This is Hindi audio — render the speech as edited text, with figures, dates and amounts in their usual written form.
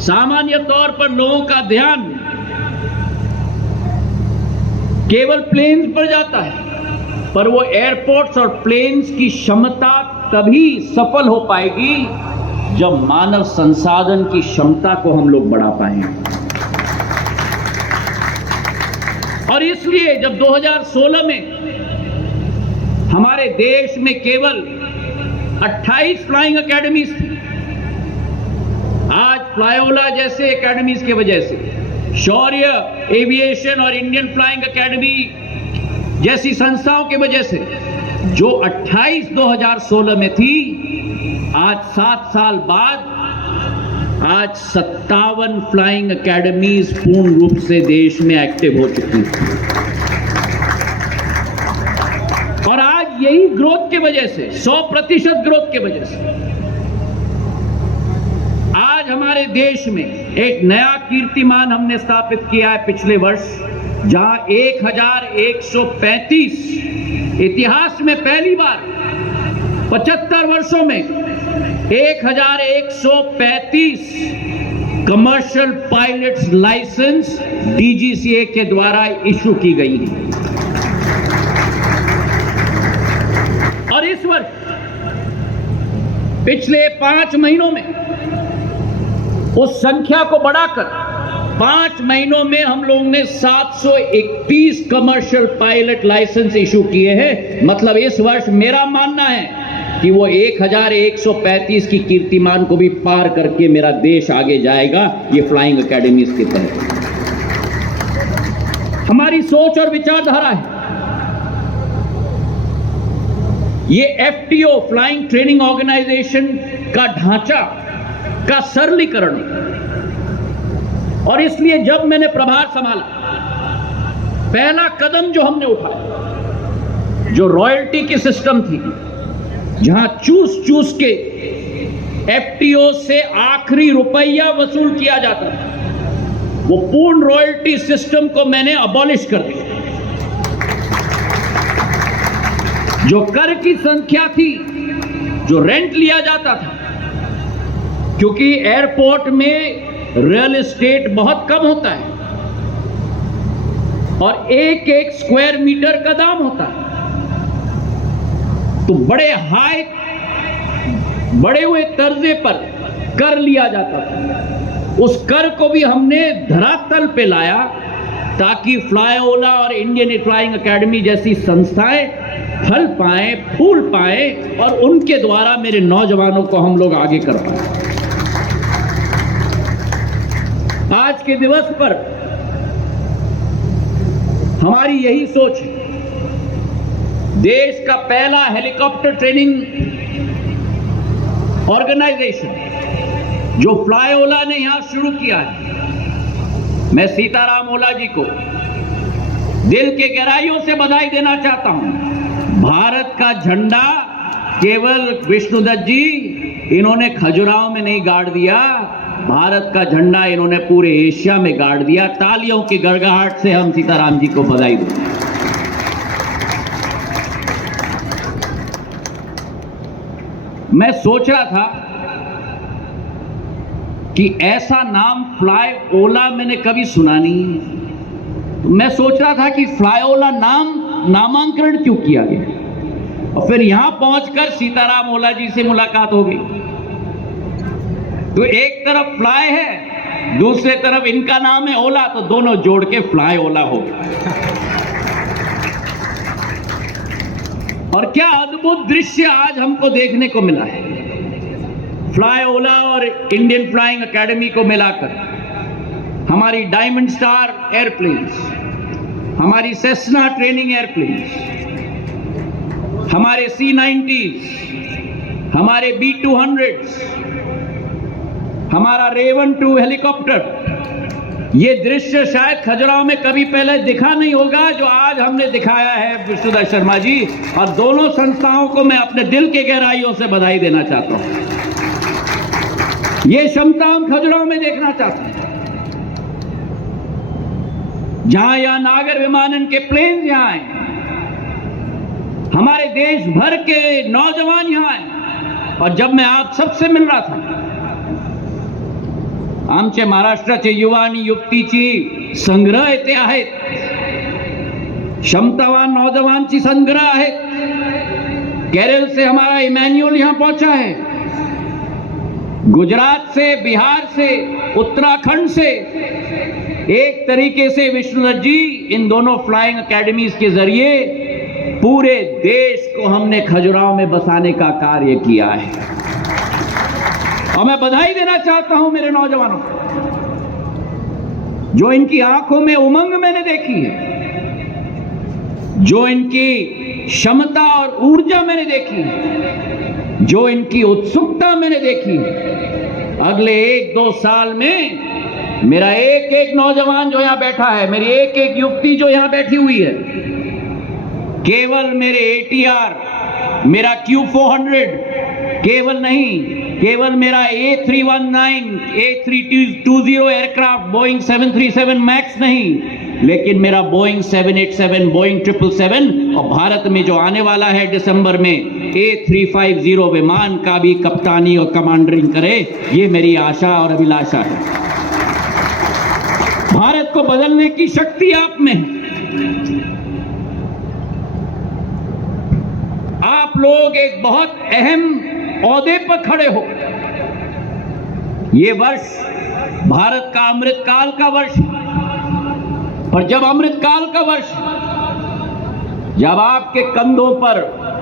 सामान्य तौर पर लोगों का ध्यान केवल प्लेन्स पर जाता है, पर वो एयरपोर्ट्स और प्लेन्स की क्षमता तभी सफल हो पाएगी जब मानव संसाधन की क्षमता को हम लोग बढ़ा पाएंगे। और इसलिए जब 2016 में हमारे देश में केवल 28 फ्लाइंग एकेडमीज थी, आज फ्लाईओला जैसे एकेडमीज की वजह से, शौर्य एविएशन और इंडियन फ्लाइंग एकेडमी जैसी संस्थाओं की वजह से जो 28 2016 में थी, आज 7 साल बाद आज 57 फ्लाइंग एकेडमीज पूर्ण रूप से देश में एक्टिव हो चुकी हैं। और आज यही ग्रोथ की वजह से, 100% ग्रोथ की वजह से आज हमारे देश में एक नया कीर्तिमान हमने स्थापित किया है पिछले वर्ष, जहां 1135 इतिहास में पहली बार 75 वर्षों में 1135 कमर्शियल पायलट्स लाइसेंस डीजीसीए के द्वारा इशू की गई है। और इस वर्ष पिछले 5 महीनों में उस संख्या को बढ़ाकर 5 महीनों में हम लोगों ने 731 कमर्शियल पायलट लाइसेंस इशू किए हैं। मतलब इस वर्ष मेरा मानना है कि वो 1135 की कीर्तिमान को भी पार करके मेरा देश आगे जाएगा, ये फ्लाइंग एकेडमीज के तहत। हमारी सोच और विचारधारा है, ये एफटीओ फ्लाइंग ट्रेनिंग ऑर्गेनाइजेशन का ढांचा का सरलीकरण। और इसलिए जब मैंने प्रभार संभाला, पहला कदम जो हमने उठाया, जो रॉयल्टी की सिस्टम थी, जहां चूस के एफटीओ से आखिरी रुपया वसूल किया जाता था, वो पूर्ण रॉयल्टी सिस्टम को मैंने अबॉलिश कर दिया। जो कर की संख्या थी, जो रेंट लिया जाता था, क्योंकि एयरपोर्ट में रियल एस्टेट बहुत कम होता है और एक स्क्वायर मीटर का दाम होता है, तो बड़े हुए तर्जे पर कर लिया जाता था। उस कर को भी हमने धरातल पे लाया ताकि फ्लाईओला और इंडियन फ्लाइंग एकेडमी जैसी संस्थाएं फल पाएं, फूल पाएं और उनके द्वारा मेरे नौजवानों को हम लोग आगे कर पाएं। आज के दिवस पर हमारी यही सोच है। देश का पहला हेलीकॉप्टर ट्रेनिंग ऑर्गेनाइजेशन जो फ्लाईओला ने यहां शुरू किया है, मैं सीताराम ओला जी को दिल के गहराइयों से बधाई देना चाहता हूं। भारत का झंडा केवल विष्णुदत्त जी इन्होंने खजुराहो में नहीं गाड़ दिया, भारत का झंडा इन्होंने पूरे एशिया में गाड़ दिया। तालियों की गड़गड़ाहट से हम सीताराम जी को बधाई दें। मैं सोच रहा था कि ऐसा नाम फ्लाईओला मैंने कभी सुना नहीं, तो मैं सोच रहा था कि फ्लाईओला नामांकरण क्यों किया गया। और फिर यहां पहुंचकर सीताराम ओला जी से मुलाकात हो गई, तो एक तरफ फ्लाई है, दूसरे तरफ इनका नाम है ओला, तो दोनों जोड़ के फ्लाईओला हो गया। और क्या अद्भुत दृश्य आज हमको देखने को मिला है। फ्लाईओला और इंडियन फ्लाइंग एकेडमी को मिलाकर हमारी डायमंड स्टार एयरप्लेन्स, हमारी सेस्ना ट्रेनिंग एयरप्लेन्स, हमारे C-90s, हमारे B-200s, हमारा रेवन 2 हेलीकॉप्टर, ये दृश्य शायद खजुराहो में कभी पहले दिखा नहीं होगा जो आज हमने दिखाया है विष्णुदत्त शर्मा जी। और दोनों संस्थाओं को मैं अपने दिल के गहराइयों से बधाई देना चाहता हूं। ये क्षमता हम खजुराहो में देखना चाहते हैं, जहां यहां नागर विमानन के प्लेन यहां आए, हमारे देश भर के नौजवान यहां आए। और जब मैं आप सबसे मिल रहा था आमचे महाराष्ट्राचे युवा आणि युवतीची संग्रह येथे आहेत, क्षमतावान नौजवानची संग्रह आहेत. केरल से हमारा इमैन्युअल यहां पहुंचा है, गुजरात से, बिहार से, उत्तराखंड से. एक तरीके से विश्वनाथ जी इन दोनों फ्लाइंग एकेडमीज के जरिए पूरे देश को हमने खजुराहो में बसाने का कार्य किया है. और मैं बधाई देना चाहता हूं मेरे नौजवानों को, जो इनकी आंखों में उमंग मैंने देखी है, जो इनकी क्षमता और ऊर्जा मैंने देखी है, जो इनकी उत्सुकता मैंने देखी है. अगले 1-2 साल में मेरा एक एक नौजवान जो यहां बैठा है, मेरी एक एक युवती जो यहां बैठी हुई है, केवल मेरे ATR, मेरा Q400 केवल नहीं, केवल मेरा A319, A320 aircraft, Boeing 737 max नहीं, लेकिन मेरा बोइंग 787, बोइंग 777 और भारत में जो आने वाला है दिसंबर में A350 विमान का भी कप्तानी और कमांडरिंग करे, ये मेरी आशा और अभिलाषा है. भारत को बदलने की शक्ति आप में है. आप लोग एक बहुत अहम ओहदे पर खड़े हो. ये वर्ष भारत का अमृतकाल का वर्ष है, पर जब अमृतकाल का वर्ष, जब आपके कंधों पर